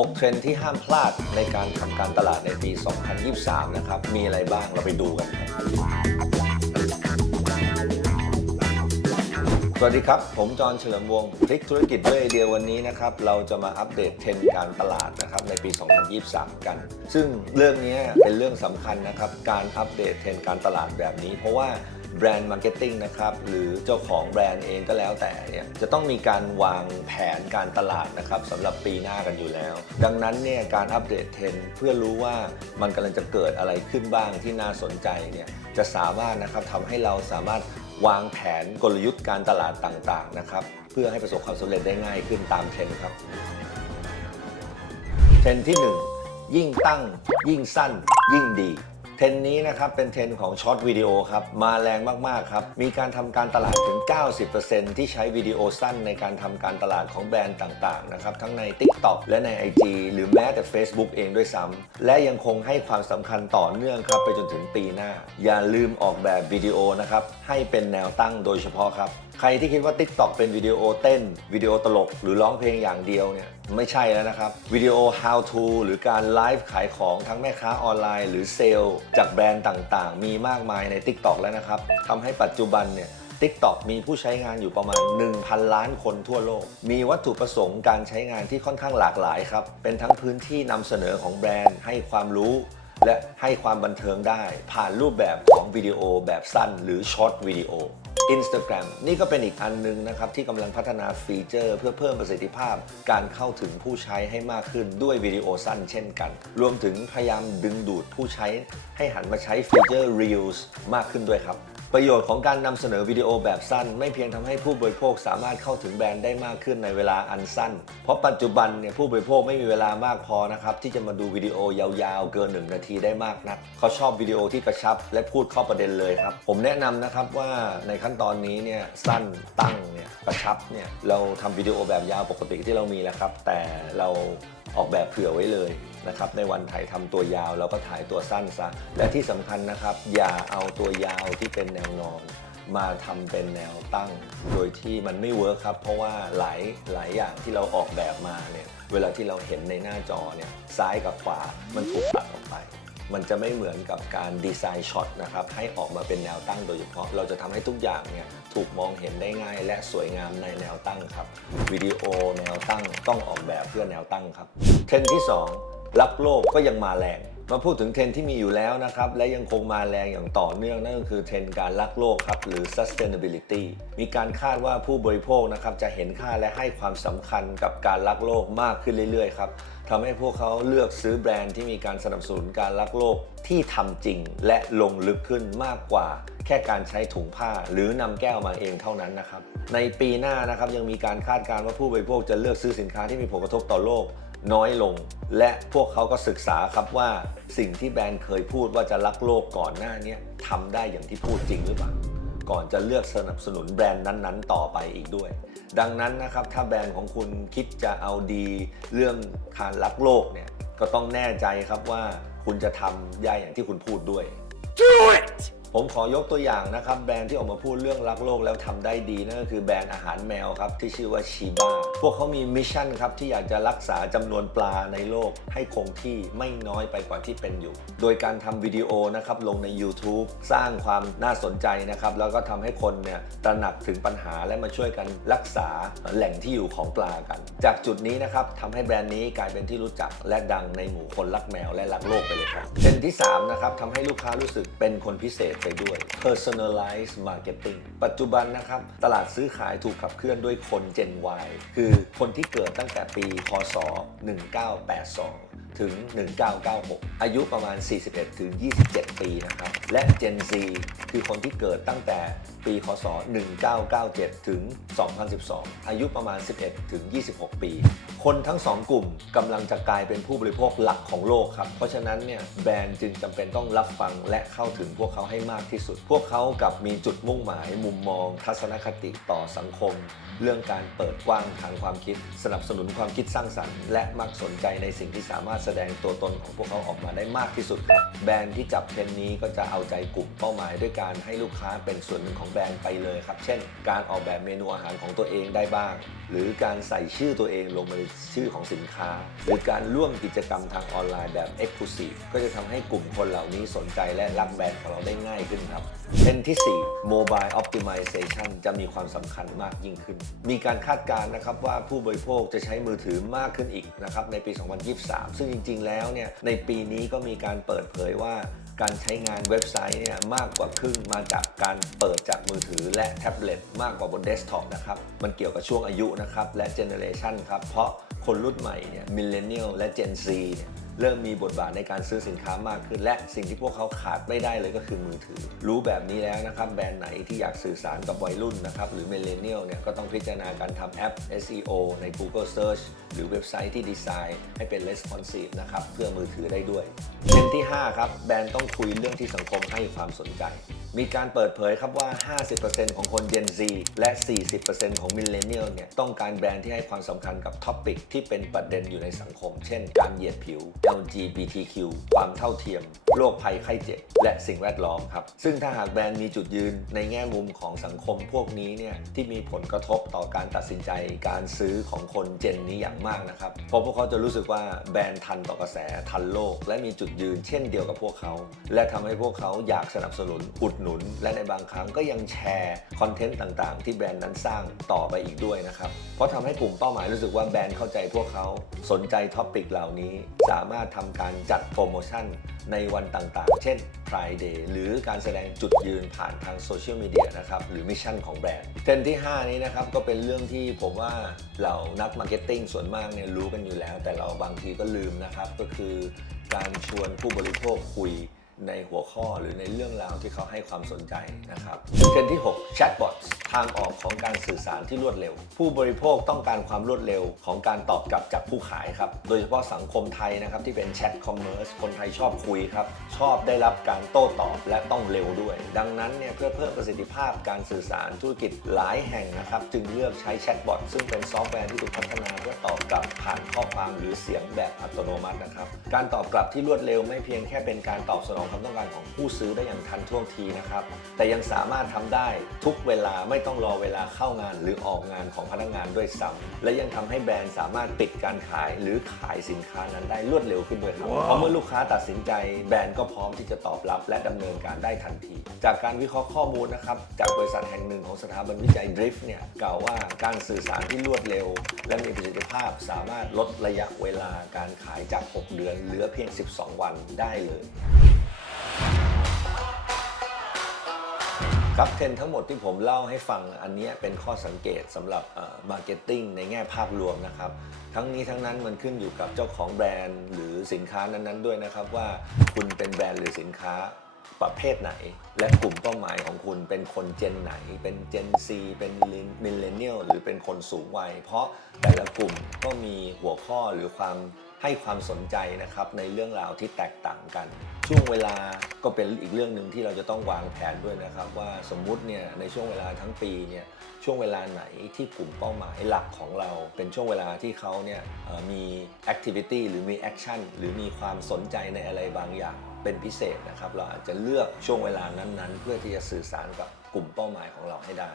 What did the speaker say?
6 เทรนด์ที่ห้ามพลาดในการทำการตลาดในปี 2023 นะครับ มีอะไรบ้างเราไปดูกันครับสวัสดีครับ ผมจอห์นเฉลิมวงศ์พลิกธุรกิจด้วยไอเดียวันนี้นะครับ เราจะมาอัปเดตเทรนด์การตลาดนะครับในปี 2023 กัน ซึ่งเรื่องนี้เป็นเรื่องสำคัญนะครับ การอัปเดตเทรนด์การตลาดแบบนี้ เพราะว่า แบรนด์มาร์เก็ตติ้งนะครับหรือเจ้าของแบรนด์เองก็แล้วแต่เนี่ยจะต้องมีการวางแผนการตลาดนะครับสำหรับปีหน้ากันอยู่แล้ว ดังนั้นเนี่ยการอัปเดตเทรนด์เพื่อรู้ว่ามันกำลังจะเกิดอะไรขึ้นบ้างที่น่าสนใจเนี่ยจะสามารถนะครับทำให้เราสามารถวางแผนกลยุทธ์การตลาดต่างๆนะครับเพื่อให้ประสบความสำเร็จได้ง่ายขึ้นตามเทรนด์ครับเทรนด์ที่ 1 ยิ่งตั้ง ยิ่งสั้น ยิ่งดี เทรนด์นี้นะครับเป็นเทรนด์ของช็อตวิดีโอครับมาแรงมากๆครับมีการทำการตลาดถึง 90%ที่ใช้วิดีโอสั้นในการทำการตลาดของแบรนด์ต่างๆนะครับทั้งใน TikTok และใน IG หรือแม้แต่ Facebook เองด้วยซ้ำและยังคงให้ความสำคัญต่อเนื่องครับไปจนถึงปีหน้า อย่าลืมออกแบบวิดีโอนะครับให้เป็นแนวตั้งโดยเฉพาะครับ ใครที่คิดว่า TikTok เป็นวิดีโอเต้น วิดีโอตลก หรือร้องเพลงอย่างเดียวเนี่ยไม่ใช่แล้วนะครับ วิดีโอ how to หรือการไลฟ์ขายของทั้งแม่ค้าออนไลน์ หรือเซลล์ จากแบรนด์ต่างๆ มีมากมายใน TikTok แล้วนะครับทำให้ปัจจุบันเนี่ย TikTok มีผู้ใช้งานอยู่ประมาณ 1,000 ล้านคนทั่วโลก มีวัตถุประสงค์การใช้งานที่ค่อนข้างหลากหลายครับ เป็นทั้งพื้นที่นำเสนอของแบรนด์ให้ความรู้ และให้ความบันเทิงได้ ผ่านรูปแบบของวิดีโอแบบสั้นหรือช็อตวิดีโอ Instagram นี่ก็เป็นอีกอันหนึงนะครับ ที่กำลังพัฒนาฟีเจอร์ เพื่อเพิ่มประสิทธิภาพ การเข้าถึงผู้ใช้ให้มากขึ้นด้วยวิดีโอสั้นเช่นกัน รวมถึงพยายามดึงดูดผู้ใช้ให้หันมาใช้ฟีเจอร์ Reels มากขึ้นด้วยครับ ประโยชน์ของการนำเสนอวิดีโอแบบสั้น ไม่เพียงทำให้ผู้บริโภคสามารถเข้าถึงแบรนด์ได้มากขึ้นในเวลาอันสั้น เพราะปัจจุบันเนี่ยผู้บริโภคไม่มีเวลามากพอนะครับที่จะมาดูวิดีโอยาวๆ เกิน 1 นาทีได้มากนักเขาชอบวิดีโอที่กระชับ และพูดเข้าประเด็นเลยครับ ผมแนะนำนะครับว่าในขั้นตอนนี้เนี่ยสั้นตั้งเนี่ยกระชับเนี่ยเราทำวิดีโอแบบยาวปกติที่เรามีแล้วครับ แต่เรา ออกแบบเผื่อไว้เลยนะครับในวันถ่ายทำตัวยาวเราก็ถ่ายตัวสั้นซะและที่สำคัญนะครับ อย่าเอาตัวยาวที่เป็นแนวนอน มาทำเป็นแนวตั้ง โดยที่มันไม่เวิร์คครับ เพราะว่าหลายหลายอย่างที่เราออกแบบมาเนี่ยเวลาที่เราเห็นในหน้าจอเนี่ยซ้ายกับขวามันถูกตัดออกไป มันจะไม่เหมือนกับการดีไซน์ช็อตนะครับให้ออกมาเป็นแนวตั้งโดยเฉพาะ เราจะทำให้ทุกอย่างเนี่ยถูกมองเห็นได้ง่าย และสวยงามในแนวตั้งครับวิดีโอแนวตั้งต้องออกแบบเพื่อแนวตั้งครับเทรนที่ 2 รักโลกก็ยังมาแรง มาพูดถึงเทรนที่มีอยู่แล้วนะครับ และยังคงมาแรงอย่างต่อเนื่อง นั่นก็คือเทรนการรักโลกครับ หรือ sustainability มีการคาดว่าผู้บริโภคนะครับจะเห็นค่าและให้ความสำคัญกับการรักโลกมากขึ้นเรื่อยๆครับทำให้พวกเขาเลือกซื้อแบรนด์ที่มีการสนับสนุนการรักโลกที่ทำจริง และลงลึกขึ้นมากกว่า แค่การใช้ถุงผ้า หรือนำแก้วมาเองเท่านั้นนะครับในปีหน้านะครับยังมีการคาดการณ์ว่าผู้บริโภคจะเลือกซื้อสินค้าที่มีผลกระทบต่อโลก น้อยลง และพวกเขาก็ศึกษาครับว่าสิ่งที่แบรนด์เคยพูดว่าจะรักโลกก่อนหน้านี้ทำได้อย่างที่พูดจริงหรือเปล่าก่อนจะเลือกสนับสนุนแบรนด์นั้นๆ ต่อไปอีกด้วย ดังนั้นนะครับถ้าแบรนด์ของคุณคิดจะเอาดีเรื่องการรักโลกเนี่ยก็ต้องแน่ใจครับว่าคุณจะทำได้อย่างที่คุณพูดด้วย ผมขอยกตัวอย่างนะครับ แบรนด์ที่ออกมาพูดเรื่องรักโลกแล้วทำได้ดีนั่นก็คือแบรนด์อาหารแมวครับ ที่ชื่อว่าชีบ้าพวกเขามีมิชชั่นครับที่อยากจะรักษาจำนวนปลาในโลก ให้คงที่ไม่น้อยไปกว่าที่เป็นอยู่ โดยการทำวิดีโอนะครับลงใน YouTube สร้างความน่าสนใจนะครับแล้วก็ทำให้คนเนี่ยตระหนักถึงปัญหาและมาช่วยกันรักษาแหล่งที่อยู่ของปลากัน จากจุดนี้นะครับทำให้แบรนด์นี้กลายเป็นที่รู้จักและดังในหมู่คนรักแมวและรักโลกไปเลยครับเทรนที่3นะครับทำให้ลูกค้ารู้สึกเป็นคนพิเศษไปด้วย personalized marketing ปัจจุบันนะครับ ตลาดซื้อขายถูกขับเคลื่อนด้วยคน Gen Y คือคนที่เกิดตั้งแต่ปีคศ1982 ถึง 1996 อายุประมาณ 41 ถึง 27 ปีนะครับ และ Gen Z คือคนที่เกิดตั้งแต่ปีคศ 1997 ถึง 2012 อายุประมาณ 11 ถึง 26 ปี คนทั้งสองกลุ่มกำลังจะกลายเป็นผู้บริโภคหลักของโลกครับ เพราะฉะนั้นเนี่ยแบรนด์จึงจำเป็นต้องรับฟังและเข้าถึงพวกเขาให้มากที่สุด พวกเขากับมีจุดมุ่งหมาย มุมมอง ทัศนคติต่อสังคม เรื่องการเปิดกว้างทางความคิด สนับสนุนความคิดสร้างสรรค์ และมักสนใจในสิ่งที่สามารถแสดงตัวตนของพวกเขาออกมาได้มากที่สุดครับ แบรนด์ที่จับเทรนด์นี้ก็จะเอาใจกลุ่มเป้าหมายด้วยการให้ลูกค้าเป็นส่วนหนึ่งของแบรนด์ไปเลยครับ เช่น การออกแบบเมนูอาหารของตัวเองได้บ้าง หรือการใส่ชื่อตัวเองลงมาในชื่อของสินค้า หรือการร่วมกิจกรรมทางออนไลน์แบบ Exclusive ก็จะทำให้กลุ่มคนเหล่านี้สนใจและรักแบรนด์ของเราได้ง่ายขึ้นครับ เทรนที่ 4 Mobile Optimization จะมีความสำคัญมากยิ่งขึ้น มีการคาดการณ์นะครับว่าผู้บริโภคจะใช้มือถือมากขึ้นอีกนะครับในปี 2023 ซึ่งจริง ๆ แล้วเนี่ยในปีนี้ก็มีการเปิดเผยว่าการใช้งานเว็บไซต์เนี่ยมากกว่าครึ่งมาจากการเปิดจากมือถือและแท็บเล็ตมากกว่าบนเดสก์ท็อปนะครับ มันเกี่ยวกับช่วงอายุนะครับ และเจเนอเรชันครับ เพราะคนรุ่นใหม่เนี่ยมิเลเนียลและเจนซีเนี่ย เริ่มมีบทบาทในการซื้อสินค้ามากขึ้น และสิ่งที่พวกเขาขาดไม่ได้เลยก็คือมือถือ รู้แบบนี้แล้วนะครับแบรนด์ไหนที่อยากสื่อสารกับวัยรุ่นนะครับหรือมิเลเนียลเนี่ยก็ต้องพิจารณาการทำแอป SEO ใน Google Search หรือเว็บไซต์ที่ดีไซน์ให้เป็น responsive นะครับเพื่อมือถือได้ด้วยเทรนที่ 5 ครับ แบรนด์ต้องคุยเรื่องที่สังคมให้ความสนใจ มีการเปิดเผยครับว่า 50%ของคน Gen Z และ 40%ของ Millennial เนี่ยต้องการแบรนด์ที่ให้ความสำคัญกับท็อปิกที่เป็นประเด็นอยู่ในสังคม เช่น การเหยียดผิว LGBTQ ความเท่าเทียม โรคภัยไข้เจ็บ และสิ่งแวดล้อมครับ ซึ่งถ้าหากแบรนด์มีจุดยืนในแง่มุมของสังคมพวกนี้เนี่ยที่มีผลกระทบต่อการตัดสินใจการซื้อของคนเจนนี้อย่างมากนะครับเพราะพวกเขาจะรู้สึกว่าแบรนด์ทันต่อกระแสทันโลก และมีจุดยืนเช่นเดียวกับพวกเขา และทำให้พวกเขาอยากสนับสนุนอุดหนุน และในบางครั้งก็ยังแชร์คอนเทนต์ต่างๆ ที่แบรนด์นั้นสร้างต่อไปอีกด้วยนะครับเพราะทำให้กลุ่มเป้าหมายรู้สึกว่าแบรนด์เข้าใจพวกเขาสนใจท็อปิกเหล่านี้สามารถการทำการจัดโปรโมชั่นในวันต่างๆ เช่น Friday หรือการแสดงจุดยืนผ่านทางโซเชียลมีเดียนะครับหรือมิชชั่นของแบรนด์เทรนที่ 5 นี้นะครับก็เป็นเรื่องที่ผมว่าเรานักมาร์เก็ตติ้งส่วนมากเนี่ยรู้กันอยู่แล้ว แต่เราบางทีก็ลืมนะครับก็คือการชวนผู้บริโภคคุย ในหัวข้อหรือในเรื่องราวที่เขาให้ความสนใจนะครับเทรนด์ที่ 6 Chatbot ทางออกของการสื่อสารที่รวดเร็ว ผู้บริโภคต้องการความรวดเร็วของการตอบกลับจากผู้ขายครับ โดยเฉพาะสังคมไทยนะครับที่เป็นแชทคอมเมอร์สคนไทยชอบคุยครับ ชอบได้รับการโต้ตอบและต้องเร็วด้วย ดังนั้นเนี่ยเพื่อเพิ่มประสิทธิภาพการสื่อสารธุรกิจหลายแห่งนะครับจึงเลือกใช้แชทบอทซึ่งเป็นซอฟต์แวร์ที่ถูกพัฒนาเพื่อตอบกลับผ่านข้อความหรือเสียงแบบอัตโนมัตินะครับการตอบกลับที่รวดเร็วไม่เพียงแค่เป็นการตอบสนองความต้องการของผู้ซื้อได้อย่างทันท่วงทีนะครับ แต่ยังสามารถทำได้ทุกเวลาไม่ต้องรอเวลาเข้างานหรือออกงานของพนักงานด้วยซ้ำและยังทำให้แบรนด์สามารถปิดการขายหรือขายสินค้านั้นได้รวดเร็วขึ้นด้วยครับ เพราะเมื่อลูกค้าตัดสินใจแบรนด์ก็พร้อมที่จะตอบรับและดำเนินการได้ทันที จากการวิเคราะห์ข้อมูลนะครับจากบริษัทแห่งหนึ่งของสถาบันวิจัย Drift เนี่ยกล่าวว่าการสื่อสารที่รวดเร็ว และมีประสิทธิภาพสามารถลดระยะเวลาการขายจาก 6 เดือนเหลือเพียง 12 วันได้เลย ครับเทรนทั้งหมดที่ผมเล่าให้ฟังอันนี้เป็นข้อสังเกตสำหรับมาร์เก็ตติ้งในแง่ภาพรวมนะครับ ทั้งนี้ทั้งนั้นมันขึ้นอยู่กับเจ้าของแบรนด์ หรือสินค้านั้นๆด้วยนะครับ ว่าคุณเป็นแบรนด์หรือสินค้าประเภทไหน และกลุ่มเป้าหมายของคุณเป็นคนเจนไหน เป็นเจนซีเป็นมิเลเนียลหรือเป็นคนสูงวัย เพราะแต่ละกลุ่มก็มีหัวข้อหรือความให้ความสนใจนะครับในเรื่องราวที่แตกต่างกัน ช่วงเวลาก็เป็นอีกเรื่องหนึ่งที่เราจะต้องวางแผนด้วยนะครับ ว่าสมมุติเนี่ยในช่วงเวลาทั้งปีเนี่ยช่วงเวลาไหนที่กลุ่มเป้าหมายหลักของเรา เป็นช่วงเวลาที่เขาเนี่ยมีแอคทิวิตี้หรือมีแอคชั่นหรือมีความสนใจในอะไรบางอย่างเป็นพิเศษนะครับ เราอาจจะเลือกช่วงเวลานั้นๆ เพื่อที่จะสื่อสารกับกลุ่มเป้าหมายของเราให้ได้